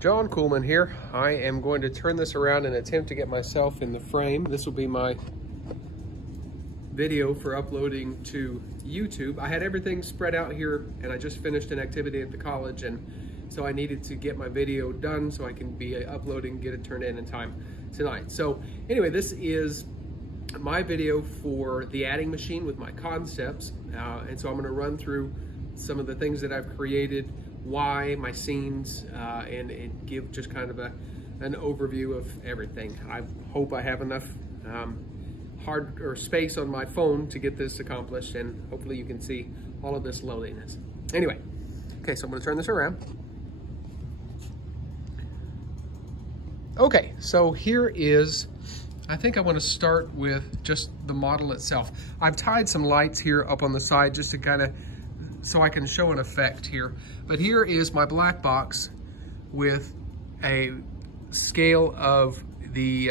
John Coolman here. I am going to turn this around and attempt to get myself in the frame. This will be my video for uploading to YouTube. I had everything spread out here and I just finished an activity at the college, and so I needed to get my video done so I can be uploading, get it turned in time tonight. So anyway, this is my video for the adding machine with my concepts. And so I'm gonna run through some of the things that I've created, why, my scenes, and give just kind of an overview of everything. I hope I have enough space on my phone to get this accomplished, and hopefully you can see all of this loneliness. Anyway, okay, so I'm gonna turn this around. Okay, so here is, I think I want to start with just the model itself. I've tied some lights here up on the side just to kind of, so I can show an effect here. But here is my black box with a scale of the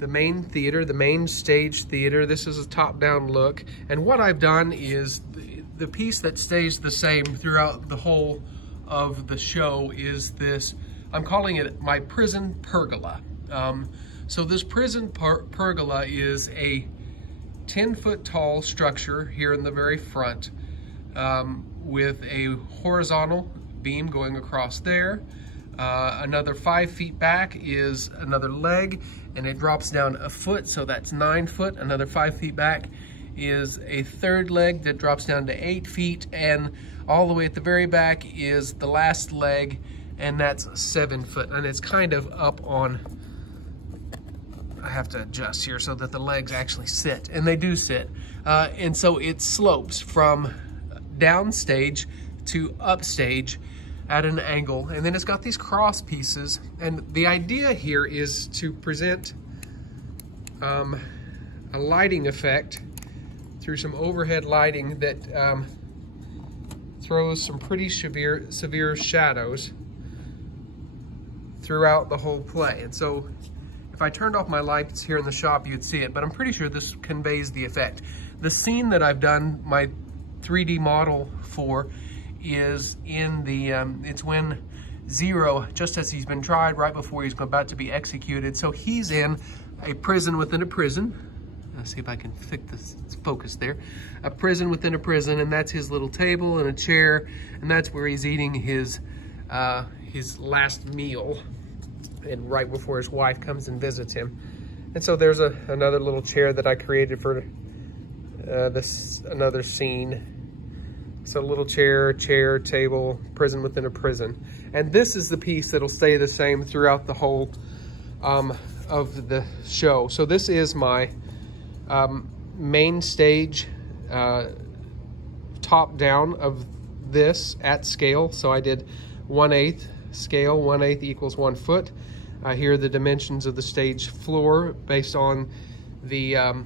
main theater, the main stage theater. This is a top-down look. And what I've done is the piece that stays the same throughout the whole of the show is this, I'm calling it my prison pergola. So this prison pergola is a 10-foot tall structure here in the very front, with a horizontal beam going across there. Another 5 feet back is another leg, and it drops down a foot, so that's 9 foot. Another 5 feet back is a third leg that drops down to 8 feet, and all the way at the very back is the last leg, and that's 7 foot. And it's kind of up on, I have to adjust here so that the legs actually sit, and they do sit. And so it slopes from downstage to upstage at an angle, and then it's got these cross pieces. And the idea here is to present a lighting effect through some overhead lighting that throws some pretty severe shadows throughout the whole play. And so if I turned off my lights here in the shop, you'd see it, but I'm pretty sure this conveys the effect. The scene that I've done my 3D model for is in the, it's when Zero, just as he's been tried, right before he's about to be executed. So he's in a prison within a prison. Let's see if I can fix this focus there. A prison within a prison, and that's his little table and a chair, and that's where he's eating his last meal, and right before his wife comes and visits him. And so there's another little chair that I created for another scene. So little chair, table, prison within a prison. And this is the piece that'll stay the same throughout the whole of the show. So this is my main stage top down of this at scale. So I did 1/8 scale, 1/8 equals 1 foot. Here are the dimensions of the stage floor based on the,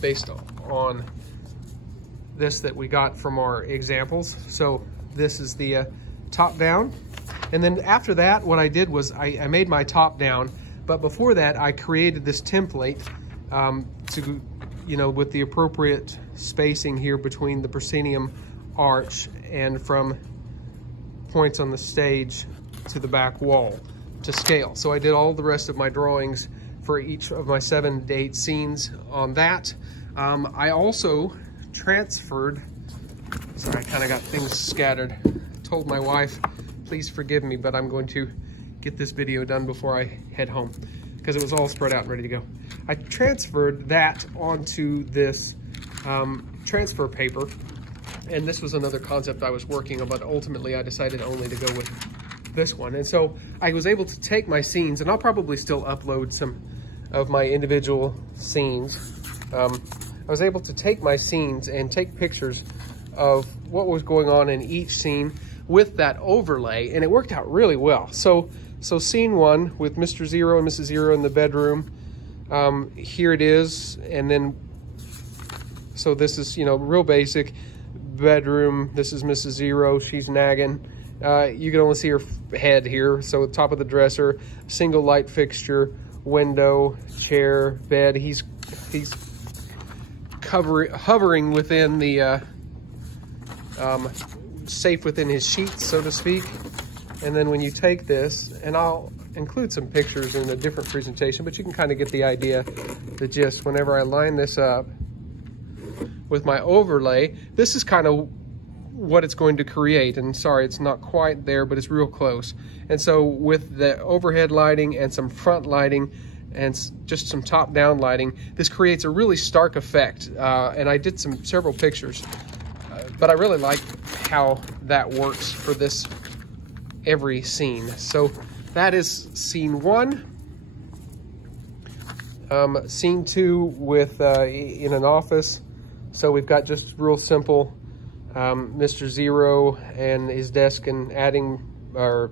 based on this that we got from our examples. So this is the top down. And then after that, what I did was I made my top down, but before that I created this template to, with the appropriate spacing here between the proscenium arch and from points on the stage to the back wall to scale. So I did all the rest of my drawings for each of my 7 to 8 scenes on that. I also transferred, sorry, I kind of got things scattered. I told my wife, please forgive me, but I'm going to get this video done before I head home because it was all spread out and ready to go. I transferred that onto this transfer paper, and this was another concept I was working on, but ultimately I decided only to go with this one. And so I was able to take my scenes, and I'll probably still upload some of my individual scenes. I was able to take my scenes and take pictures of what was going on in each scene with that overlay, and it worked out really well. So scene 1 with Mr. Zero and Mrs. Zero in the bedroom, here it is. And then, so this is, real basic bedroom. This is Mrs. Zero, she's nagging. You can only see her head here. So top of the dresser, single light fixture, window, chair, bed. He's hovering within the safe within his sheets, so to speak. And then when you take this, and I'll include some pictures in a different presentation, but you can kind of get the idea, the gist. Whenever I line this up with my overlay, this is kind of what it's going to create. And sorry, it's not quite there, but it's real close. And so with the overhead lighting and some front lighting and just some top-down lighting, this creates a really stark effect. And I did several pictures, but I really like how that works for this every scene. So that is scene 1. Scene 2 with in an office. So we've got just real simple Mr. Zero and his desk, and adding our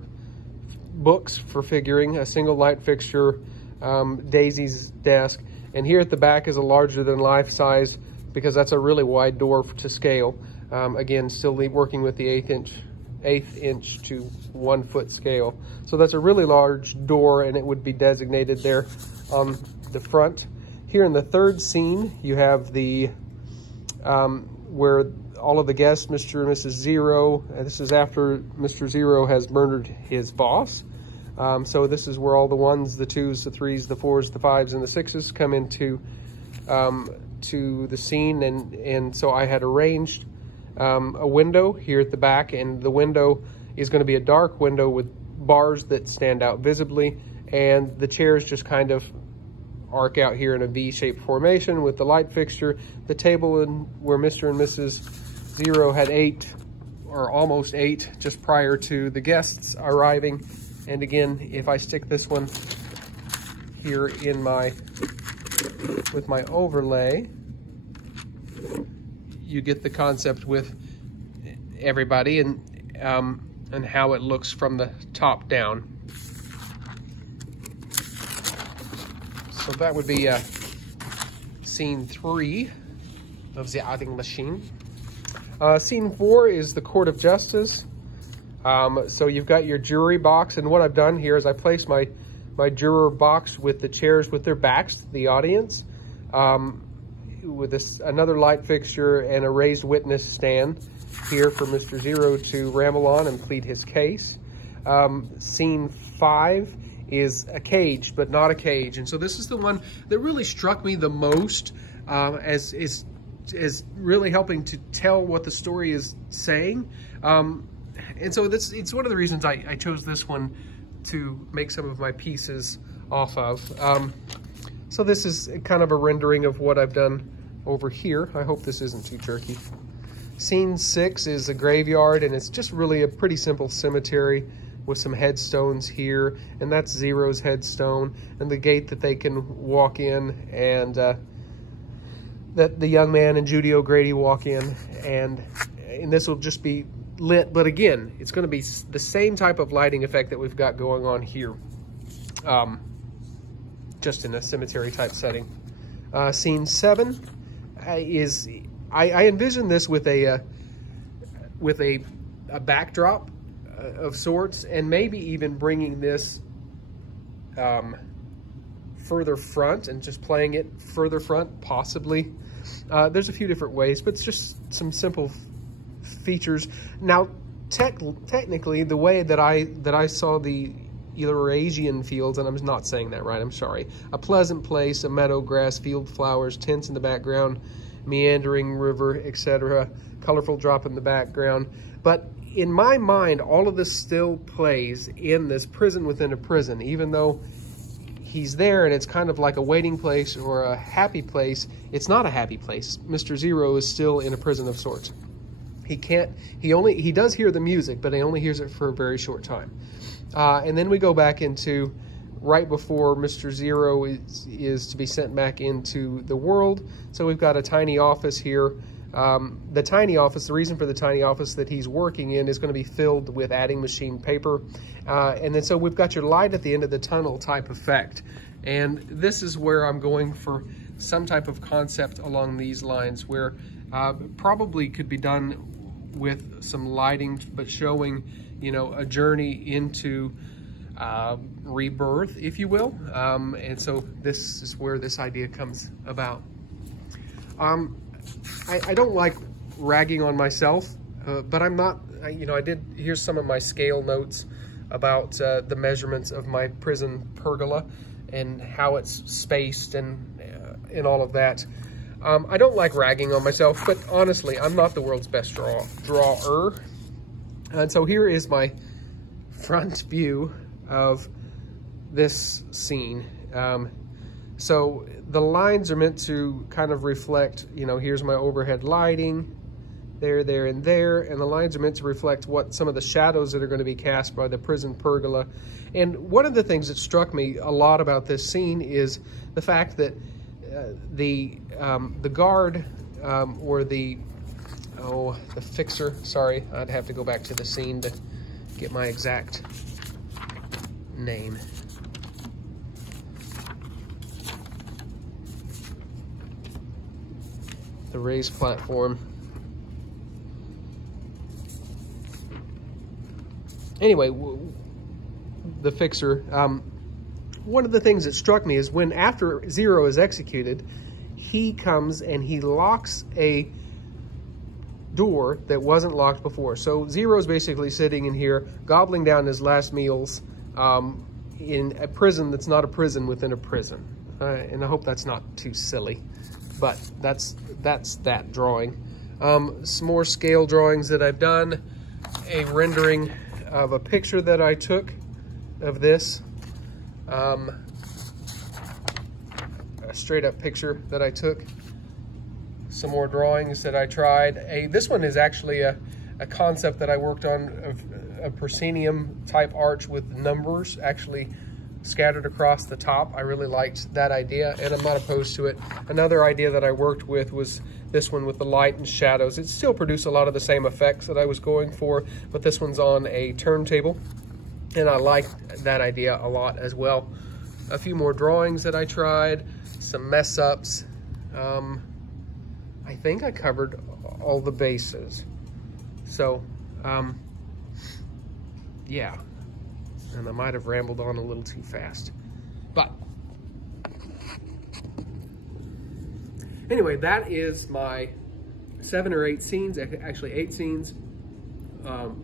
books for figuring, a single light fixture, Daisy's desk, and here at the back is a larger than life size, because that's a really wide door to scale. Again, still working with the eighth inch to 1 foot scale. So that's a really large door, and it would be designated there on the front. Here in the third scene, you have the where all of the guests, Mr. and Mrs. Zero, and this is after Mr. Zero has murdered his boss. So this is where all the 1s, the 2s, the 3s, the 4s, the 5s, and the 6s come into to the scene. And so I had arranged a window here at the back, and the window is going to be a dark window with bars that stand out visibly, and the chairs just kind of arc out here in a V-shaped formation with the light fixture. The table where Mr. and Mrs. Zero had ate, or almost ate, just prior to the guests arriving. And again, if I stick this one here in with my overlay, you get the concept with everybody and how it looks from the top down. So that would be scene 3 of the adding machine. Scene 4 is the Court of Justice. So you've got your jury box, and what I've done here is I placed my juror box with the chairs with their backs to the audience, with another light fixture and a raised witness stand here for Mr. Zero to ramble on and plead his case. Scene 5 is a cage, but not a cage. And so this is the one that really struck me the most, as really helping to tell what the story is saying. And so it's one of the reasons I chose this one to make some of my pieces off of. So this is kind of a rendering of what I've done over here. I hope this isn't too jerky. Scene 6 is a graveyard, and it's just really a pretty simple cemetery with some headstones here, and that's Zero's headstone, and the gate that they can walk in, and that the young man and Judy O'Grady walk in, and this will just be lit, but again, it's going to be the same type of lighting effect that we've got going on here, just in a cemetery type setting. Scene 7 is, I envision this with a backdrop of sorts, and maybe even bringing this further front and just playing it further front, possibly. There's a few different ways, but it's just some simple features. Now, technically, the way that I saw the Eurasian fields, and I'm not saying that right, I'm sorry. A pleasant place, a meadow, grass, field, flowers, tents in the background, meandering river, etc. Colorful drop in the background. But in my mind, all of this still plays in this prison within a prison, even though he's there and it's kind of like a waiting place or a happy place. It's not a happy place. Mr. Zero is still in a prison of sorts. He does hear the music, but he only hears it for a very short time. And then we go back into right before Mr. Zero is to be sent back into the world. So we've got a tiny office here. The tiny office, the reason for the tiny office that he's working in is going to be filled with adding machine paper. And then so we've got your light at the end of the tunnel type effect. And this is where I'm going for some type of concept along these lines, where probably could be done with some lighting, but showing, you know, a journey into rebirth, if you will. And so this is where this idea comes about. I don't like ragging on myself, but I'm not, here's some of my scale notes about the measurements of my prison pergola and how it's spaced and all of that. I don't like ragging on myself, but honestly, I'm not the world's best drawer. And so here is my front view of this scene. So the lines are meant to kind of reflect, you know, here's my overhead lighting, there, and there, and the lines are meant to reflect what some of the shadows that are going to be cast by the prison pergola. And one of the things that struck me a lot about this scene is the fact that the guard or the fixer, sorry, I'd have to go back to the scene to get my exact name. The raised platform. Anyway, the fixer, one of the things that struck me is when after Zero is executed, he comes and he locks a door that wasn't locked before. So Zero's basically sitting in here, gobbling down his last meals in a prison that's not a prison within a prison. And I hope that's not too silly, but that's that drawing. Some more scale drawings that I've done, a rendering of a picture that I took of this, a straight up picture that I took, some more drawings that I tried. This one is actually a concept that I worked on of a proscenium type arch with numbers actually scattered across the top. I really liked that idea and I'm not opposed to it. Another idea that I worked with was this one with the light and shadows. It still produced a lot of the same effects that I was going for, but this one's on a turntable and I liked that idea a lot as well. A few more drawings that I tried, some mess ups. I think I covered all the bases. So, yeah. And I might have rambled on a little too fast. But anyway, that is my 7 or 8 scenes, actually 8 scenes,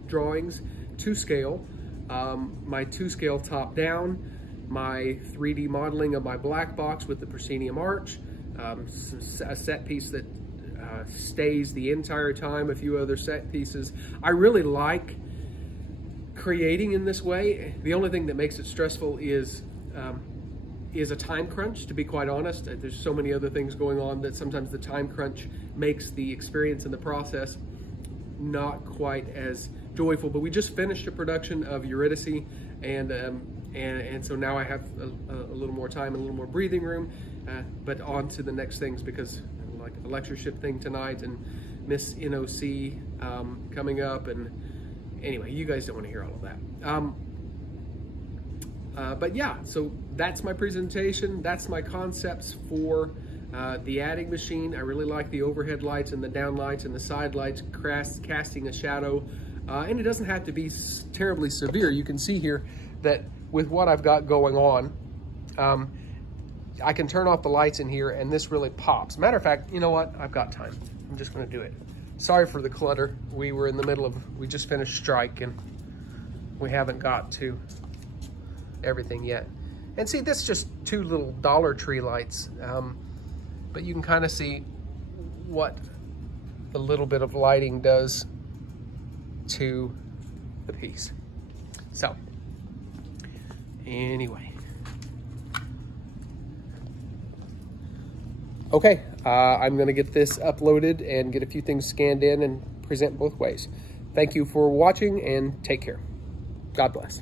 drawings to scale. My 2-scale top down, my 3D modeling of my black box with the proscenium arch, a set piece that stays the entire time, a few other set pieces. I really like creating in this way. The only thing that makes it stressful is a time crunch, to be quite honest. There's so many other things going on that sometimes the time crunch makes the experience and the process not quite as joyful. But we just finished a production of Eurydice, and so now I have a little more time and a little more breathing room, but on to the next things, because like a lectureship thing tonight and Miss NOC coming up, and anyway, you guys don't want to hear all of that. But yeah, so that's my presentation. That's my concepts for the adding machine. I really like the overhead lights and the down lights and the side lights casting a shadow. And it doesn't have to be terribly severe. You can see here that with what I've got going on, I can turn off the lights in here and this really pops. Matter of fact, you know what? I've got time. I'm just gonna do it. Sorry for the clutter. We were in the middle of, we just finished strike and we haven't got to everything yet. And see, that's just 2 little Dollar Tree lights. But you can kind of see what a little bit of lighting does to the piece. So, anyway. Okay, I'm gonna get this uploaded and get a few things scanned in and present both ways. Thank you for watching and take care. God bless.